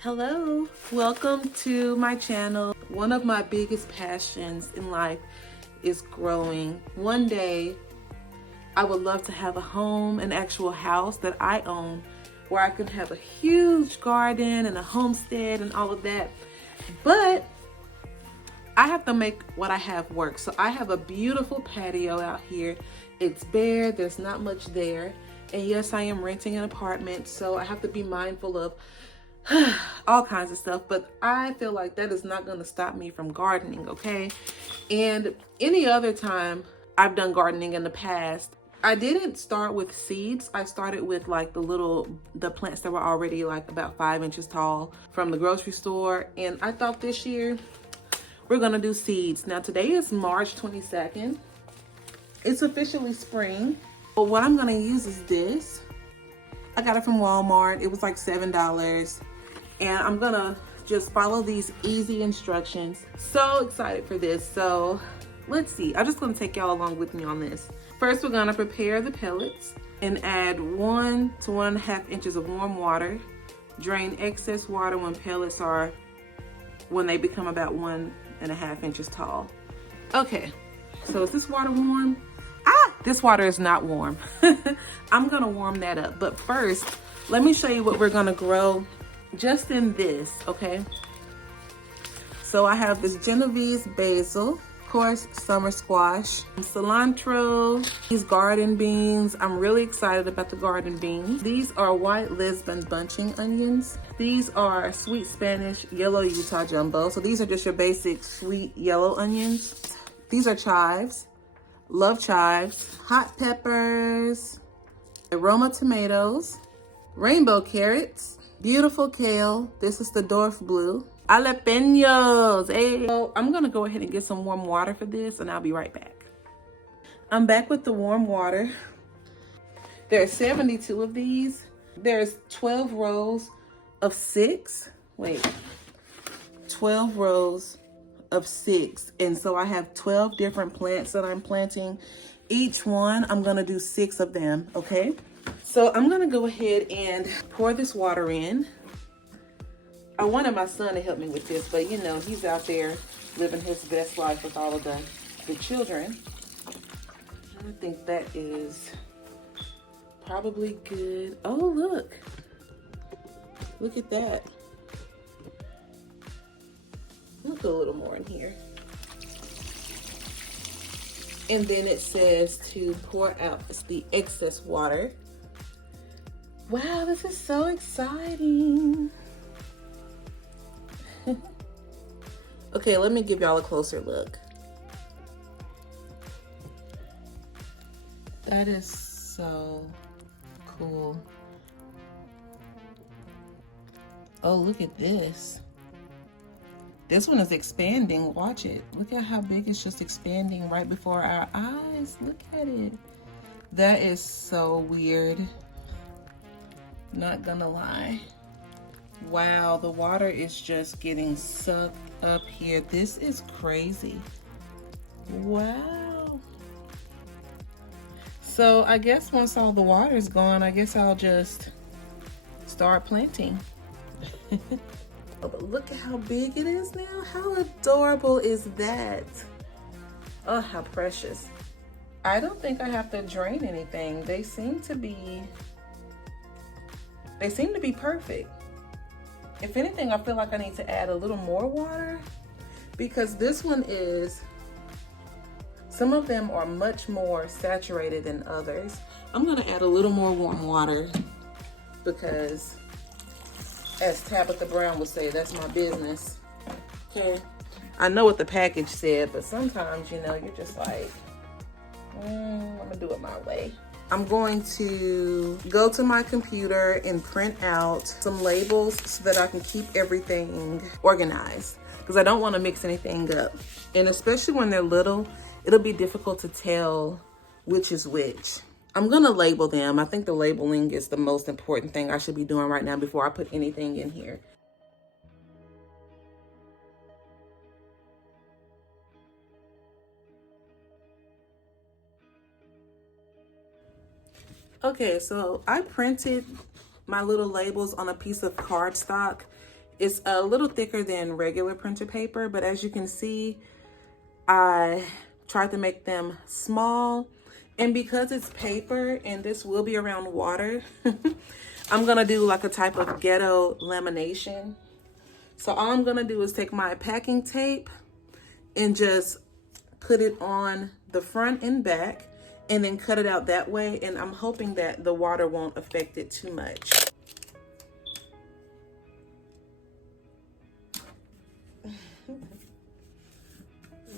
Hello, welcome to my channel. One of my biggest passions in life is growing. One day, I would love to have a home, an actual house that I own, where I can have a huge garden and a homestead and all of that. But I have to make what I have work. So I have a beautiful patio out here. It's bare, there's not much there. And yes, I am renting an apartment, so I have to be mindful of all kinds of stuff, but I feel like that is not going to stop me from gardening, okay? And any other time I've done gardening in the past, I didn't start with seeds. I started with like the plants that were already like about 5 inches tall from the grocery store. And I thought this year we're going to do seeds. Now today is March 22nd. It's officially spring. But what I'm going to use is this. I got it from Walmart. It was like $7. And I'm gonna just follow these easy instructions. So excited for this. So let's see. I'm just gonna take y'all along with me on this. First, we're gonna prepare the pellets and add 1 to 1.5 inches of warm water. Drain excess water when they become about 1.5 inches tall. Okay, so is this water warm? This water is not warm. I'm gonna warm that up. But first, let me show you what we're gonna grow just in this, okay? So I have this Genovese basil, of course, summer squash, cilantro, these garden beans. I'm really excited about the garden beans. These are white Lisbon bunching onions. These are sweet Spanish yellow Utah jumbo. So these are just your basic sweet yellow onions. These are chives, love chives, hot peppers, aroma tomatoes, rainbow carrots, beautiful kale. This is the dwarf blue. Jalapenos. Hey. So I'm gonna go ahead and get some warm water for this and I'll be right back. I'm back with the warm water. There are 72 of these. There's 12 rows of 6. 12 rows of 6. And so I have 12 different plants that I'm planting. Each one, I'm gonna do 6 of them, okay? So I'm gonna go ahead and pour this water in. I wanted my son to help me with this, but you know, he's out there living his best life with all of the children. I think that is probably good. Oh, look at that. Look a little more in here. And then it says to pour out the excess water. Wow, this is so exciting. Okay, let me give y'all a closer look. That is so cool. Oh, look at this. This one is expanding. Watch it. Look at how big it's just expanding right before our eyes. Look at it. That is so weird. Not gonna lie. Wow, the water is just getting sucked up here. This is crazy. Wow. So I guess once all the water is gone, I guess I'll just start planting. Oh, but look at how big it is now. How adorable is that? Oh, how precious. I don't think I have to drain anything. They seem to be perfect. If anything, I feel like I need to add a little more water because this one is, some of them are much more saturated than others. I'm gonna add a little more warm water because, as Tabitha Brown would say, that's my business. Okay. I know what the package said, but sometimes, you know, you're just like, I'm gonna do it my way. I'm going to go to my computer and print out some labels so that I can keep everything organized because I don't want to mix anything up. And especially when they're little, it'll be difficult to tell which is which. I'm gonna label them. I think the labeling is the most important thing I should be doing right now before I put anything in here. Okay, so I printed my little labels on a piece of cardstock It's a little thicker than regular printer paper, but as you can see, I tried to make them small. And because it's paper and this will be around water, I'm gonna do like a type of ghetto lamination. So all I'm gonna do is take my packing tape and just put it on the front and back and then cut it out that way. And I'm hoping that the water won't affect it too much.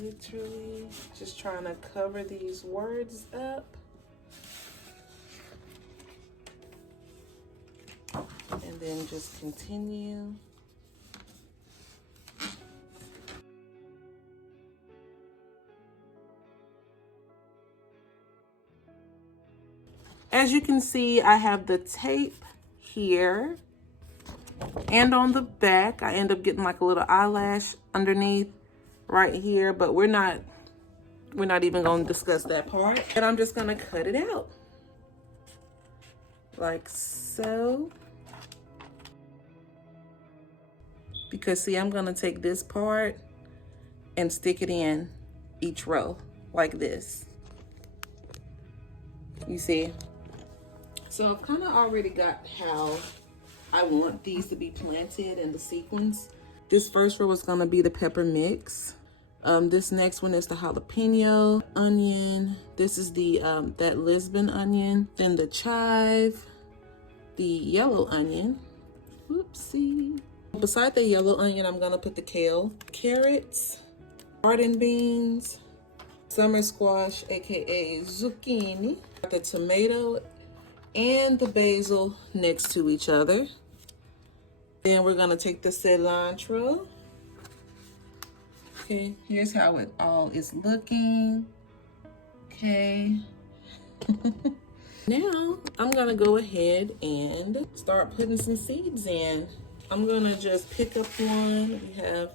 Literally just trying to cover these words up. And then just continue. As you can see, I have the tape here and on the back. I end up getting like a little eyelash underneath right here, but we're not even going to discuss that part. And I'm just going to cut it out like so. Because see, I'm going to take this part and stick it in each row like this. You see? So I've kind of already got how I want these to be planted in the sequence. This first row is going to be the pepper mix. This next one is the jalapeno onion. This is the that Lisbon onion. Then the chive, the yellow onion. Whoopsie. Beside the yellow onion, I'm going to put the kale, carrots, garden beans, summer squash, aka zucchini, the tomato and the basil next to each other. Then we're gonna take the cilantro. Okay, here's how it all is looking. Okay. Now I'm gonna go ahead and start putting some seeds in. I'm gonna just pick up one. We have,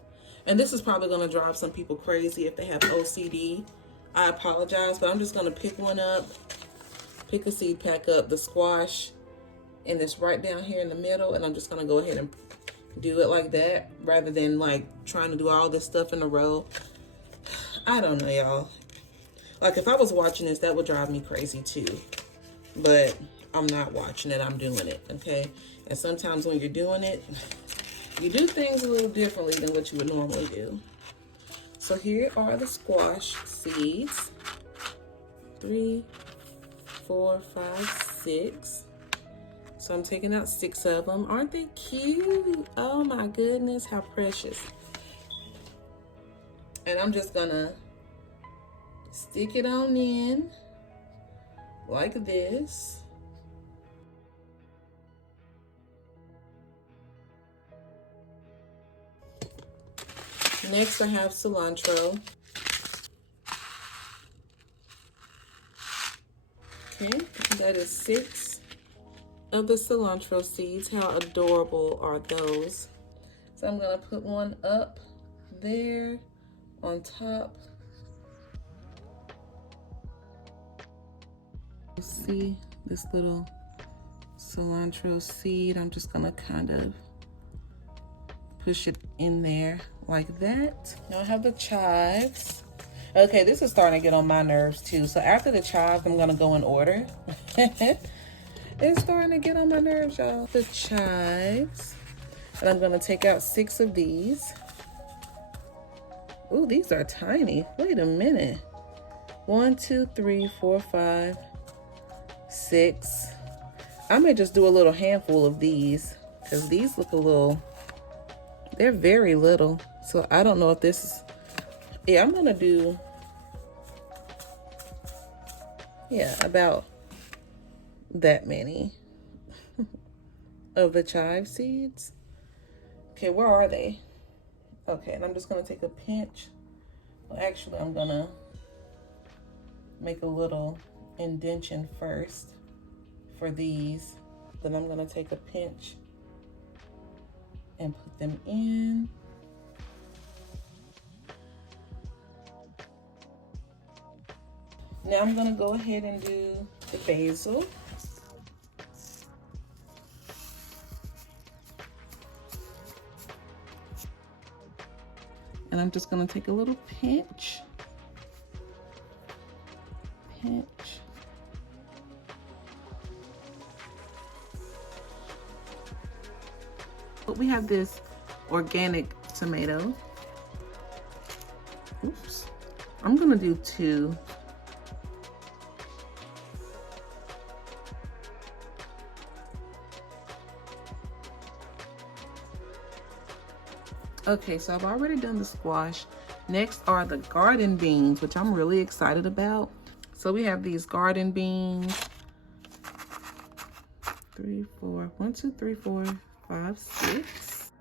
and this is probably gonna drive some people crazy if they have OCD. I apologize, but I'm just gonna pick one up, pick a seed pack up, the squash, and it's right down here in the middle, and I'm just gonna go ahead and do it like that rather than like trying to do all this stuff in a row. I don't know, y'all. Like if I was watching this, that would drive me crazy too. But I'm not watching it, I'm doing it, okay? And sometimes when you're doing it, you do things a little differently than what you would normally do. So here are the squash seeds. 3, 4, 5, 6. So I'm taking out 6 of them. Aren't they cute? Oh my goodness, how precious. And I'm just gonna stick it on in like this. Next I have cilantro. Okay, that is 6 of the cilantro seeds. How adorable are those? So I'm gonna put one up there on top. You see this little cilantro seed? I'm just gonna kind of push it in there like that. Now I have the chives. Okay, this is starting to get on my nerves too. So after the chives, I'm gonna go in order. It's starting to get on my nerves, y'all. The chives. And I'm gonna take out 6 of these. Ooh, these are tiny. Wait a minute. 1, 2, 3, 4, 5, 6. I may just do a little handful of these because these look a little, they're very little. So I don't know if this is, yeah, I'm gonna do, yeah, about that many of the chive seeds. Okay, where are they? Okay, and I'm just gonna take a pinch. Well, actually, I'm gonna make a little indentation first for these. Then I'm gonna take a pinch and put them in. Now I'm gonna go ahead and do the basil. And I'm just gonna take a little pinch. But we have this organic tomato. Oops. I'm gonna do 2. Okay, so I've already done the squash. Next are the garden beans, which I'm really excited about. So we have these garden beans. 3, 4, 1, 2, 3, 4, 5, 6.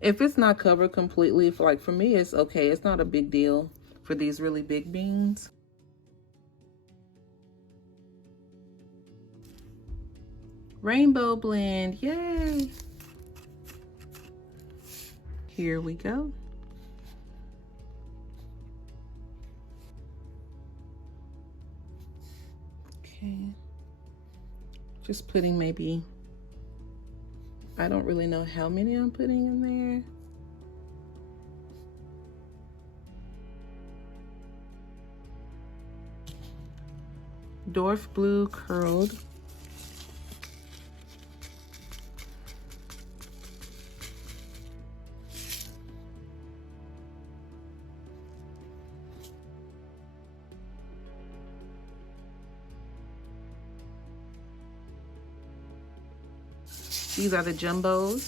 If it's not covered completely, like for me, it's okay. It's not a big deal for these really big beans. Rainbow blend, yay! Here we go. Okay, just putting maybe, I don't really know how many I'm putting in there. Dwarf blue curled. These are the jumbos.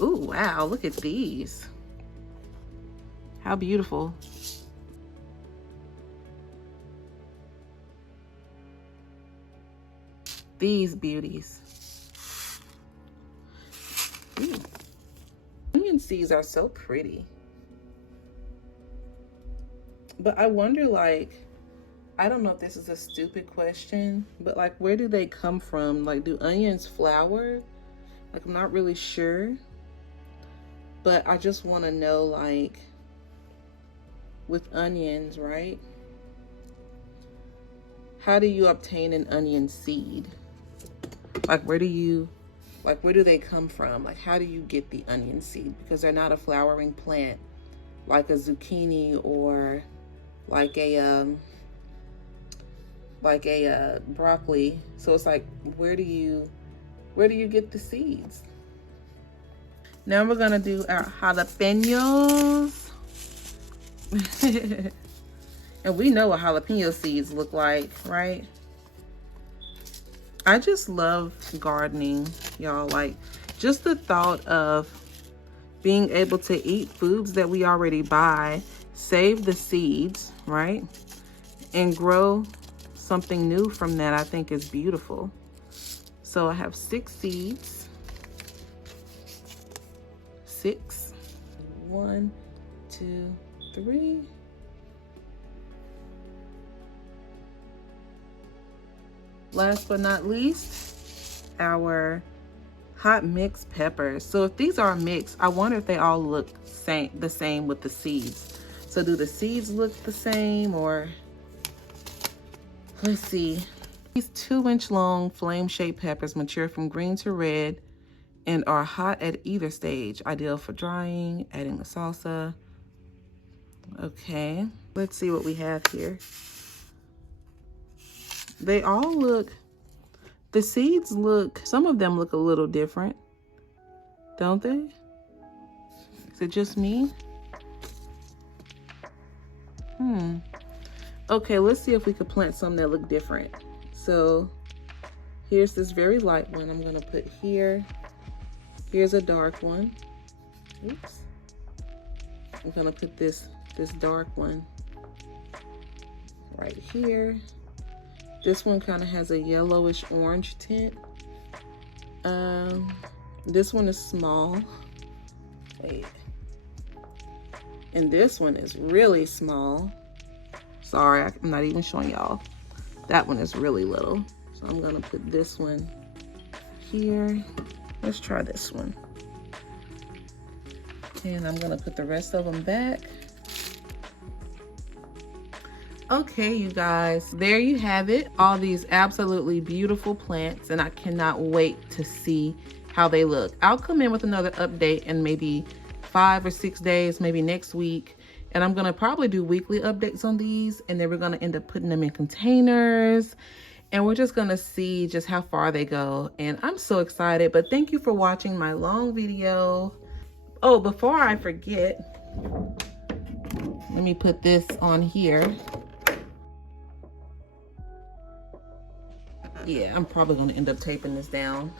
Ooh, wow, look at these. How beautiful. These beauties. Ooh. Onion seeds are so pretty. But I wonder, like, I don't know if this is a stupid question, but like, where do they come from? Like, do onions flower? Like, I'm not really sure. But I just want to know, like, with onions, right? How do you obtain an onion seed? Like, where do they come from? Like, how do you get the onion seed? Because they're not a flowering plant like a zucchini or like a broccoli. So it's like, where do you get the seeds? Now we're gonna do our jalapenos. And we know what jalapeno seeds look like, right? I just love gardening, y'all. Like, just the thought of being able to eat foods that we already buy, save the seeds, right? And grow something new from that, I think is beautiful. So I have 6 seeds. 6. 1, 2, 3. Last but not least, our hot mixed peppers. So if these are mixed, I wonder if they all look the same with the seeds. So do the seeds look the same, or let's see. These 2-inch long flame-shaped peppers mature from green to red and are hot at either stage, ideal for drying, adding the salsa. Okay, let's see what we have here. They all look, the seeds look, some of them look a little different, don't they? Is it just me? Okay, let's see if we could plant some that look different. So here's this very light one I'm gonna put here. Here's a dark one. Oops. I'm gonna put this dark one right here. This one kind of has a yellowish orange tint. This one is small. Wait. And this one is really small. Sorry, I'm not even showing y'all. That one is really little. So I'm gonna put this one here. Let's try this one. And I'm gonna put the rest of them back. Okay, you guys, there you have it. All these absolutely beautiful plants, and I cannot wait to see how they look. I'll come in with another update in maybe 5 or 6 days, maybe next week. And I'm gonna probably do weekly updates on these, and then we're gonna end up putting them in containers. And we're just gonna see just how far they go. And I'm so excited, but thank you for watching my long video. Oh, before I forget, let me put this on here. Yeah, I'm probably gonna end up taping this down.